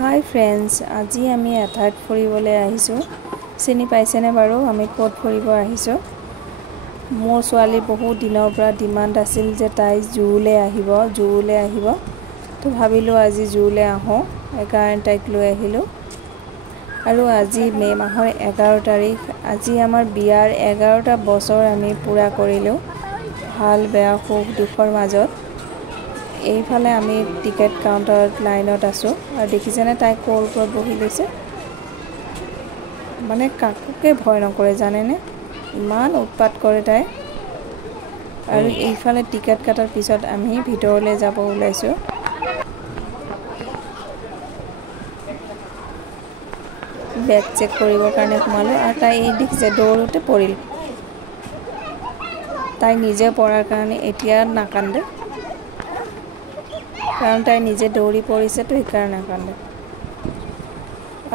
হাই friends, আজি আমি এঠাইত ফুৰিবলৈ আহিছোঁ। চিনি পাইছেনে বাৰু আমি ক'ত ফুৰিব আহিছোঁ? মোৰ ছোৱালী বহুত দিনৰ পৰা ডিমাণ্ড আছিল যে তাই জুলৈ আহিব। তো ভাবিলোঁ আজি জুলৈ আহোঁ, সেইকাৰণে তাইক লৈ আহিলোঁ। আৰু আজি মে' মাহৰ 11 তাৰিখ। আজি আমাৰ বিয়াৰ 11টা বছৰ আমি পূৰা কৰিলোঁ, ভাল বেয়া সুখ দুখৰ মাজত। এইফালে আমি টিকেট কাউণ্টাৰত লাইনত আছোঁ আৰু দেখিছেনে তাই ক'ৰ ওপৰত বহি লৈছে। মানে কাকোকে ভয় নকৰে জানেনে, ইমান উৎপাত কৰে তাই। আৰু এইফালে টিকেট কটাৰ পিছত আমি ভিতৰলৈ যাব ওলাইছোঁ। বেগ চেক কৰিবৰ কাৰণে সোমালোঁ আৰু তাই দেখিছে দৌৰোতে পৰিল। তাই নিজে পৰাৰ কাৰণে এতিয়া নাকান্দে, কাৰণ তাই নিজে দৌৰি পৰিছেতো, সেইকাৰণে নাকান্দে।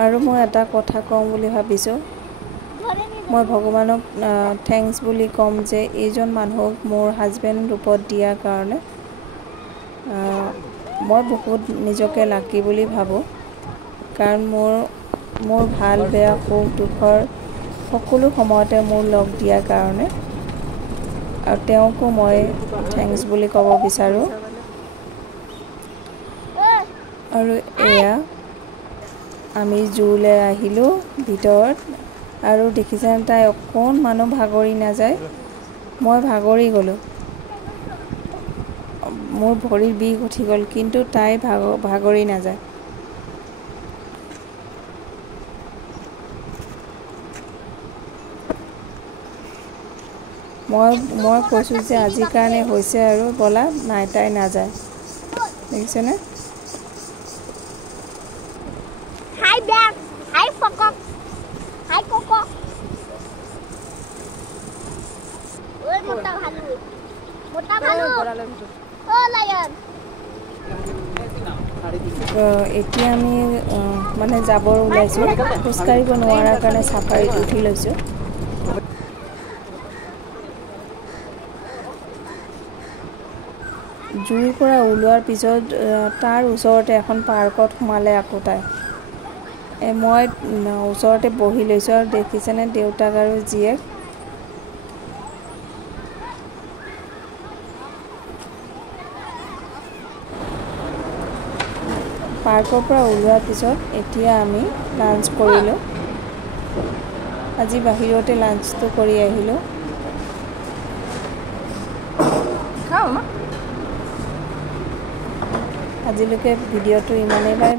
আৰু মই এটা কথা কওঁ বুলি ভাবিছোঁ, মই ভগৱানক থেংকছ বুলি ক'ম যে এইজন মানুহক মোৰ হাজবেণ্ড ৰূপত দিয়াৰ কাৰণে। মই বহুত নিজকে লাকি বুলি ভাবোঁ, কাৰণ মোৰ ভাল বেয়া সুখ দুখৰ সকলো সময়তে মোৰ লগ দিয়াৰ কাৰণে। আৰু তেওঁকো মই থেংকছ বুলি ক'ব বিচাৰোঁ। আৰু এয়া আমি জুলৈ আহিলোঁ ভিতৰত, আৰু দেখিছেনে তাই অকণমানো ভাগৰি নাযায়। মই ভাগৰি গ'লোঁ, মোৰ ভৰিৰ বিষ উঠি গ'ল, কিন্তু তাই ভাগৰি নাযায়। মই কৈছোঁ যে আজিৰ কাৰণে হৈছে আৰু ব'লা, নাই তাই নাযায়, দেখিছেনে। Hai Bang, hai Pokok, hai Koko. Oi mota bhalu. Oh lion. এতিয়া আমি মানে যাবৰ ওলাইছোঁ, খোজকাঢ়িব নোৱাৰাৰ কাৰণে চাফাৰীত উঠি লৈছোঁ। জুৰ পৰা ওলোৱাৰ পিছত তাৰ ওচৰতে এখন পাৰ্কত সোমালে আকৌ তাই। মই ওচৰতে বহি লৈছোঁ আৰু দেখিছেনে দেউতাক আৰু জীয়েক। পাৰ্কৰ পৰা ওলোৱাৰ পিছত এতিয়া আমি লাঞ্চ কৰিলোঁ। আজি বাহিৰতে লাঞ্চটো কৰি আহিলোঁ। আজিলৈকে ভিডিঅ'টো ইমানেই।